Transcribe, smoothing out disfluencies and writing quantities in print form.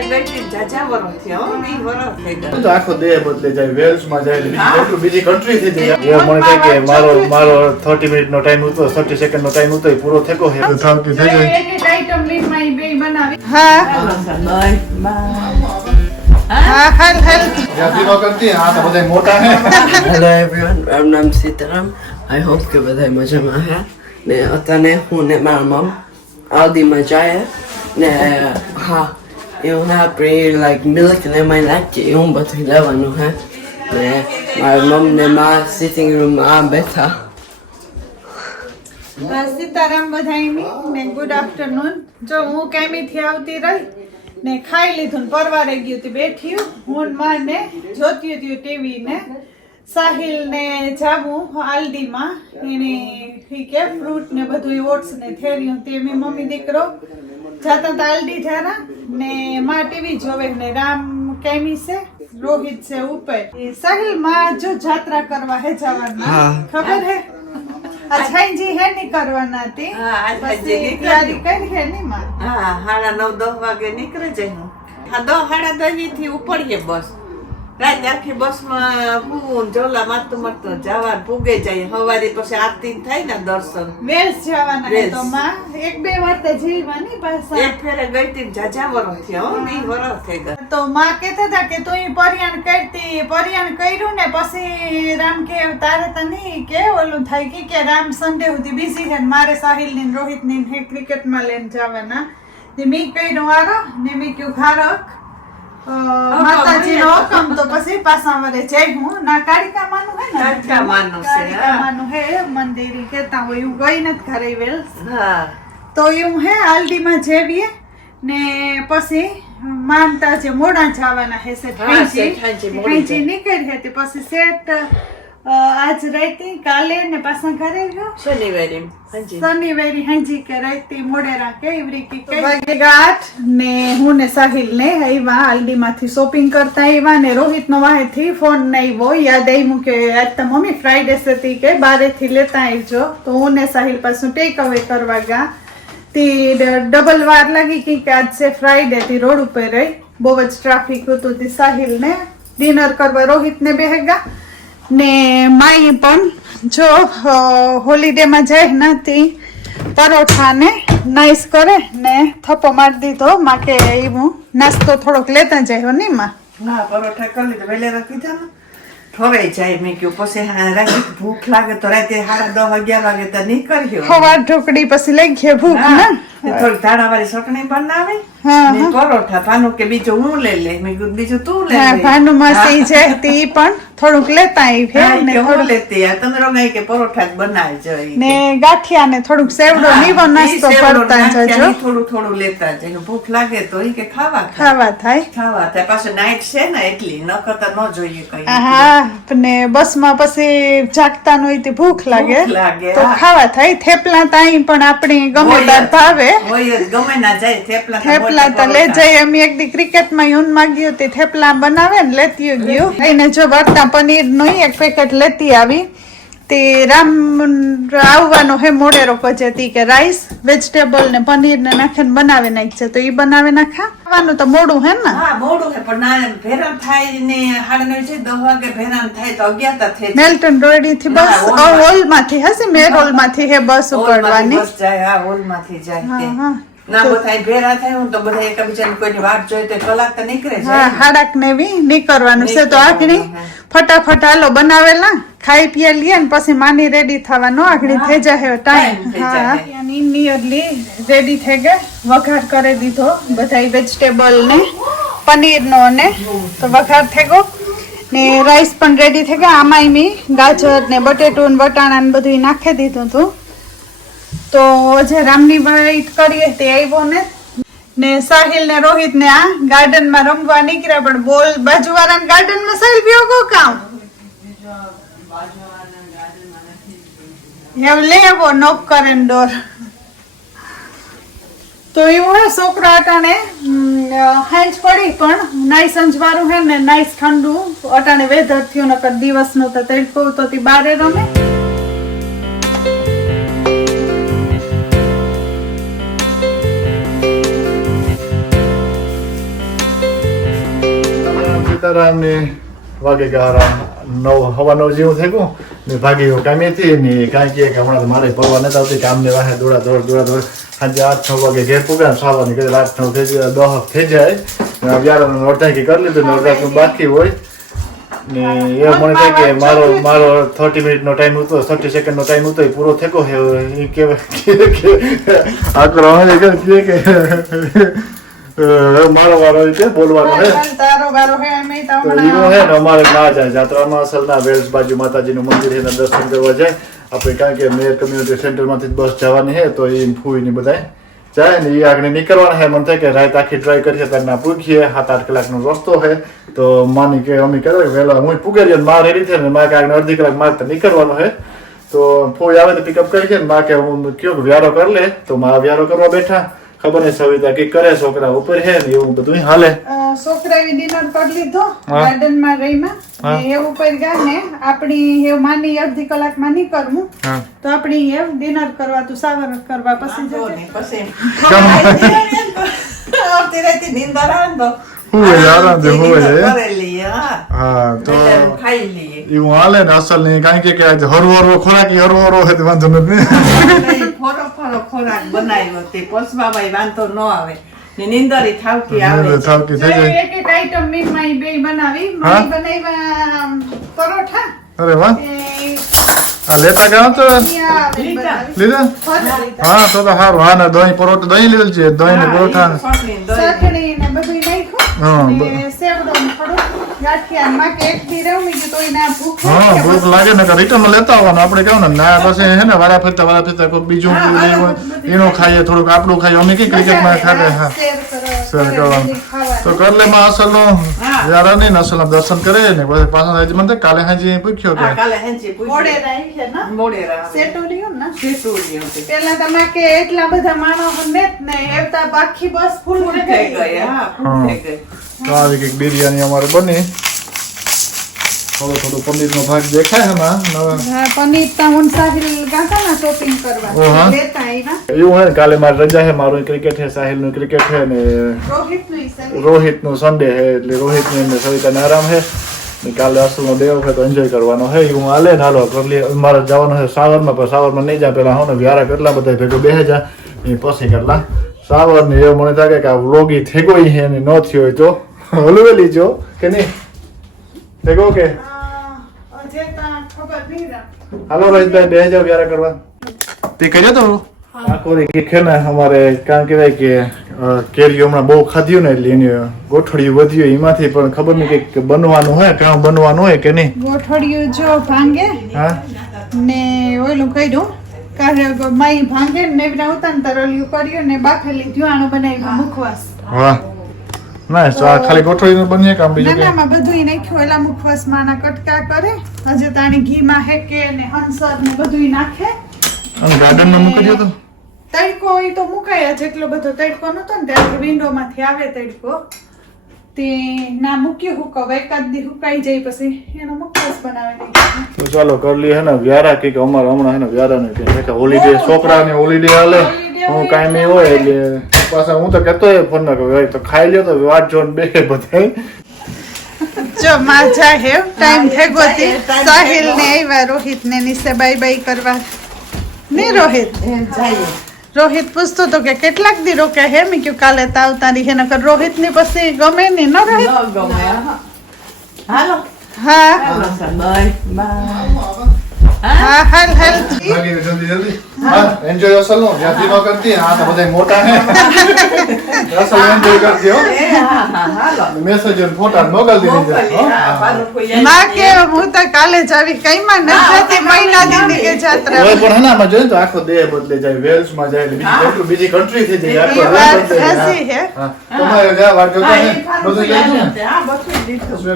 ફેરે ગઈ હતી જાજા વરસ થયા હો 20 વરસ થઈ ગયા તો આખો દેહ બદલે જાય વેલ્સ માં જાય બીજી કન્ટ્રી થઈ જાય એ મને કહે કે મારો 30 મિનિટ નો ટાઈમ હતો 30 સેકન્ડ નો ટાઈમ હતો એ પૂરો થયો હે થાવતી થઈ જાય એક એક આઈટમ લીન માં બે બનાવી હા બાય હા હેલ જાતી નો કરતી આ તો બધા મોટા હે હેલો એવરીવન મારું નામ સીતારામ આઈ હોપ કે બધા મજામાં હે ને અત્યારે હું ને મારા મમ આદિમાં જાય ને હા એવું હે આપણે લાઈક મિલ્ક ને એમાં નાખીએ એવું બધું લેવાનું હે ને મારા મમ ને માં સિટિંગ રૂમમાં બેઠા સીતારામ બધાયની ને ગુડ આફ્ટરનૂન જો હું કેમીથી આવતી રહી ને ખાઈ લીધું ને પરવારે ગયું હતી બેઠી હું માં ને જોતી હતી ટીવી ને સાહિલ ને જાવું આલ્ડીમાં એને કે ફ્રૂટ ને બધું ઓટ્સ ને થેર્યું તે મેં મમ્મી દીકરો જાતા તા આલ્ડી થયા ને માં ટીવી જોવે ને રામ કેમી છે રોહિત છે ઉપર સાહિલ માં જો જાત્રા કરવા હે જવાના ખબર હે અચ્છાજી હે ની કરવાના હતી હા આજ હજી તૈયારી કરી હે ની માં હા 9:30 વાગે નીકળે જાય હા 10:30 થી ઉપડીએ બસ રાત આખી બસમાં હું જોલા મારતું જવા પૂગે જાય સવારે પછી આરતી થાય ને દર્શન વેલ્સ જવાના હે તો માં એક બે વાર તો જીવવાની પાછા એક ફેરે ગઈ હતી જાજા વરસ થયા હો 20 વરસ થઈ ગયા તો માં કહેતા હતા કે તું પરિયાણ કરતી પરિયાણ કર્યું ને પછી રામ કે તારે તો નહીં કે ઓલું થાય કે રામ સન્ડે સુધી બીઝી છે ને મારે સાહિલ ની રોહિત ની ક્રિકેટમાં લઈને જવાના ને મી કર્યું આરો ને મી કયું ખારક માતાજી નો હુકમ તો પછી પાછા વરે જઈ હું ના કાળિકામાનું હે ને કાળિકામાનું હે મંદિર કેતા હોય હું ગઈ નથી ઘરે વેલ્સ હા તો એવું હે આલ્ડીમાં જેવીએ ને પછી માનતા જે મોડા જવાના હે સેટ હાંજી નીકળી હતી પછી સેટ આજ રાઈતી કાલે ને પાછા ઘરે ગયો શનિવારે હાંજી કે રાઈતી મોડેરા કે એવરી કે વાગે 8 ને હું ને સાહિલ ને આવ્યા આલ્ડીમાંથી શોપિંગ કરતા આવ્યા ને રોહિત નો વાહેથી ફોન નહીં હોય યાદ આવ્યું કે આજ તો મમ્મી ફ્રાઈડે હતી કે બારેથી લેતા આવજો તો હું ને સાહિલ પાછું ટેક અવે કરવા ગયા તે ડબલ વાર લાગી કે આજ છે ફ્રાઈડે થી રોડ ઉપર રહી બહુ જ ટ્રાફિક હતું તે સાહિલ ને ડિનર કરવા રોહિત ને બેહેગા ને માઈ પણ જો હોલિડે માં જાય નથી પરોઠા ને નાઈસ કરે ને થપ્પો મારી દીધો માં કે એવું નાસ્તો થોડોક લેતા જાય ની માં હા પરોઠા કરી લીધા વેલે રાખી દે ને ઠોરાઈ જાય મેં કયું પછી રાતે ભૂખ લાગે તો રાતે 10:30-11 વાગે તો નીકળ્યો સવાર ઢોકળી પછી લઈ ગયા ભૂખ ને થોડી ધાણાવાળી ચટણી બનાવે ને પરોઠા ભાનુ કે બીજું હું લઈ લે મેં કીધું બીજું તું લઈ લે ભાનુ માસી છે તે પણ થોડુંક લેતા આવી ને થોડું લેતી આ તમે રોગાઈ કે પરોઠા જ બનાવજો ને ગાંઠિયા ને થોડુંક સેવડો નીવો નાસ્તો કરતા જજો થોડું લેતા જજો ભૂખ લાગે તો ઈ કે ખાવા થાય પાછું નાઈટ છે ને એટલી ન કરતા ન જોઈએ કઈ હા ને બસમાં પછી જાગતા નો હોય ભૂખ લાગે તો ખાવા થાય થેપલા તાઈ પણ આપણી ગમે તાર ભાવે હોય ગમે ના જાય થેપલા તો લે જાય અમે એક દી ક્રિકેટ માં યુન માંગ્યું તે થેપલા બનાવે ને લેતી ગયું એને જો વર્તા પનીર નું એક પેકેટ લેતી આવી તે રામ આવવાનો હે મોડેરો કજેતી કે રાઈસ વેજીટેબલ ને પનીર ને નાખીને બનાવી નાખશે તો ઈ બનાવે ના ખાવાનું તો મોડું હે ને હા મોડું હે પણ ના ભેરામ થાય ને 9:30 10 વાગે ભેરામ થાય તો 11 તા થઈ મેલ્ટન રોડી થી બસ હોલ માંથી હશે મેરોલ માંથી હે બસ ઉપડવાની બસ જાય હા હોલ માંથી જાય ના બધા ભેરા થાય હું તો બધા એકબીજાની કોઈની વાટ જોઈ તો કલાક તો નીકળે છે હા હાડક ને બી નીકળવાનું છે તો આગળી ફટાફટ હાલો બનાવેલા ખાઈ પીએ લઈએ ને પછી માની રેડી થવાનો આગળી થઈ જાય ટાઈમ હા નિયરલી રેડી થઈ ગઈ વઘાર કરી દીધો બધા વેજીટેબલ ને પનીર નો ને તો વઘાર થઈ ગયો ને રાઈસ પણ રેડી થઈ ગયા આમાં મેં ગાજર ને બટેટું ને વટાણા ને બધું નાખી દીધું હતું તો જે રામની વાઈટ કરીએ તે આવ્યો ને સાહિલ ને રોહિત ને આ ગાર્ડન માં રમવા નીકળ્યા પણ બોલ બાજુવાળા ગાર્ડન માં સાહિલ પીઓ કો કામ એમ લેવો નોક કરે ડોર તો એવું હે છોકરા અટાણે હાંજ પડી પણ નાઈસ અંજવાળું હે ને નાઈસ ઠંડુ અટાણે વેધર થયું નકર દિવસ નો તો તડકો તો તી બારે રમે સીતારામ ને વાગે ગયા 9 સવા 9 જેવું થઈ ગયું ને ભાગી કામેથી ને કાંઈ કહે કે હમણાં મારે પરવા નથી આવતી કામને વાહે દોડા દોડ સાંજે 8-9 વાગે ઘેર પૂગ્યા સાવાની કદાચ 8-9 થઈ જાય 10 થઈ જાય વ્યારાનું અડધાકી કરી લીધું ને અડધાકનું બાકી હોય ને એવું મને થાય કે મારો 30 મિનિટનો ટાઈમ હતો 30 સેકન્ડનો ટાઈમ હતો એ પૂરો થયો છે એ કહેવાય આકરો કે મારો વારો છે બોલવાનો હે તારો વારો હે અમે તો તો ઈનો હે ને અમારે ના જાય જાત્રામાં અસલના વેલ્સ બાજુ માતાજીનું મંદિર છે ને દર્શન કરવા જાય આપણે કારણ કે મેયર કમ્યુનિટી સેન્ટરમાંથી બસ જવાની છે તો એ ફૂઈ ને બધાય જાય ને એ આગળ નીકળવાના છે મને થાય કે રાત આખી ટ્રાય કરીએ ત્યાં પૂછીએ 7-8 કલાકનો રસ્તો છે તો માની કે અમે કરે વહેલા હું પૂગે રહ્યો માં રેડી થાય ને મારે આગળ અડધી કલાક મારે નીકળવાનું છે તો ફૂઈ આવે તો પિકઅપ કરી છે ને માં કે હું કયો વ્યારો કરી લે તો માં વ્યારો કરવા બેઠા ખબર નહીં સવિતા કઈક કરે છોકરા ઉપર છે ને એવું બધું હાલે છોકરાએ ડિનર કરી લીધો ગાર્ડન માં રહીમાં એ ઉપર ગયા ને આપણી એ માની અડધી કલાકમાં નીકળવું તો આપણી એ ડિનર કરવા તું સાવર કરવા પછી જજે. આવતી રહેતી નીંદર આવે ને તો હું આરામ દે હોય કરેલી, હા. હા તો એટલે એમ ખાઈ લઈએ. એવું હાલે ને અસલ નહીં કારણ કે આજે હરવો ખોરાકી હરવો હે તો વાંધો નથી નહીં, ફોરો ખોરાક બનાવ્યો તે પચવામાં વાંધો ન આવે ને નીંદરી ઠાવકી આવે છે. થાકી થઈ જાય એક એક આઈટમ મીન માં બે બનાવી મમ્મી બનાવ્યા પરોઠા અરે વાહ એ આ લેતા ગયા તો અહીંયા બનાવી. લીધા હા તો સારું હા ને દહીં પરોઠા દહીં લીધેલ છે દહીં ને પરોઠા ચટણી, દહીં. ચટણી ને બધું હા, નાખ્યું ને સેવડો ને થોડું ગાંઠિયા માં કે એક દી રહું મેં કીધું તોય ના ભૂખ હા ભૂખ લાગે ને રિટર્ન લેતા આવવાનું આપણે કહું ને ના પછી હે ને વારા ફરતા કોઈ બીજું એનું ખાઈએ થોડુંક આપણું ખાઈએ અમે કઈ ક્રિકેટમાં ખાતે હા શેર કરવાનું તો કર લે માં અસલ નો યાર નહીં ને અસલ દર્શન કરે ને પછી પાછા મને કાલે હાજી પૂછ્યો હા, કે કાલે હેંચી પૂછી. મોડેરા આવી છે ને મોડેરા. સેટોરિયમ ને શેતુરિયું છે. પેલા તમે કે એટલા બધા માણસો ને જ ને એવતા બાકી બસ ફૂલ ફૂલ થઈ ગઈ, હા, ફૂલ થઈ ગઈ. તો આવી કંઈક બિરયાની અમારે બની થોડો પનીરનો ભાગ દેખાય એમાં હા પનીર તા સાહિલ ગાતા ના શોપિંગ કરવા લેતા આવ્યા એવું હોય ને કાલે મારી રજા છે મારું ક્રિકેટ છે સાહિલનું ક્રિકેટ છે ને રોહિત નું રોહિતનું સન્ડે છે એટલે રોહિતને એમને સવિતાને આરામ છે ને કાલે અસલનો ડે ઓફ છે તો એન્જોય કરવાનો છે હું હાલે ને હાલો કરલી મારે જવાનું છે સાવરમાં પણ સાવરમાં નહીં જાય પેલા હું ને વ્યારા કેટલા બધા ભેગું બેસે જાય એ પછી કેટલા સાવર ને એવું મને થાય કે આ વ્લોગી થઈ ગઈ છે ને ન થયો હોય તો હલવેલી જો કે નહીં ભેગો કે અજય તા ખબર નહીં રા હાલો રજભાઈ બે જાવ વ્યારા કરવા તે કર્યો તો આખોરી કે ને અમારે કારણ કહેવાય કે કેરીઓ હમણાં બહુ ખાધ્યું ને એટલે એની ગોઠડિયું વધ્યું એમાંથી પણ ખબર નહીં કંઈક બનવાનું હોય કામ બનવાનું હોય કે નહીં ગોઠડિયું જો ભાંગે હા ને ઓલું કર્યું કારણ માઈ ભાંગે ને એવડા ઉતાન તરલ્યું કર્યું ને બાફેલી જ્વાણું બનાવ્યું મુખવાસ વાહ ના તો આ ખાલી ગોઠડીનું બનીએ કામ બીજું કે નાનામાં બધું નાખ્યું એલા મુખવાસ માના કટકા કરે હજે તાણી ઘીમાં હેકે ને હંસર ને બધું નાખે અને ગાર્ડનમાં મૂકી દો તો તડકો એ તો મુકાય જેટલો બધો તડકો નતો ને ત્યારે વિન્ડો માંથી આવે તડકો તે ના મૂક્યું હુકવ એકાદ દી હુકાઈ જાય પછી એનો મુખવાસ બનાવી નાખ્યો તો ચાલો કરી લઈએ હે ને વ્યારા કે અમારે હમણાં હે ને વ્યારા ને હોલીડે છોકરાને હોલીડે હાલે હું કાંઈ નહીં હોય એટલે પાછા હું તો કહેતો ફોન ના કહ્યું તો ખાઈ લ્યો તો વાત જોઈને બે બધા જો માજા હે ટાઈમ થઈ ગયો સાહિલ ને આવ્યા રોહિત ને નીચે બાય બાય કરવા ને રોહિત રોહિત પૂછતો તો કે કેટલાક દી રોક્યા હે મેં કીધું કાલે તાવ તારી હે નકર રોહિત ની પછી ગમે ને ન રોહિત ન ગમે, હા. હાલો. હા હાલો, સર. બાય. બાય. હા હાલ હાલ જલ્દી જલ્દી હા એન્જોય અસલ નો જ્યાંથી ન કરતી આ તો બધા મોટા હે અસલ એન્જોય કરતી હો એ, હા, હા, હાલો. મેસેજ અને ફોટા મોકલ દીધી મોકલી, હા, પાછું કોઈ આવી ના કે હું તો કાલે જ આવી કઈ માં નથી જતી મહિના દીધી કે જાત્રા હવે પણ હે ને આમાં જોઈએ તો આખો દેહ બદલે જાય વેલ્સ માં જાય એટલે બીજી કન્ટ્રી થઈ જાય એ આખો વાત દેહ બદલે જાય. સાચી હે હા તમારે જ્યાં વાત કરતા હા, હે એ ફાર્મ બધું કોઈ લઈ આવી જાઓ જશે. હા, બધું જ દીધું. ને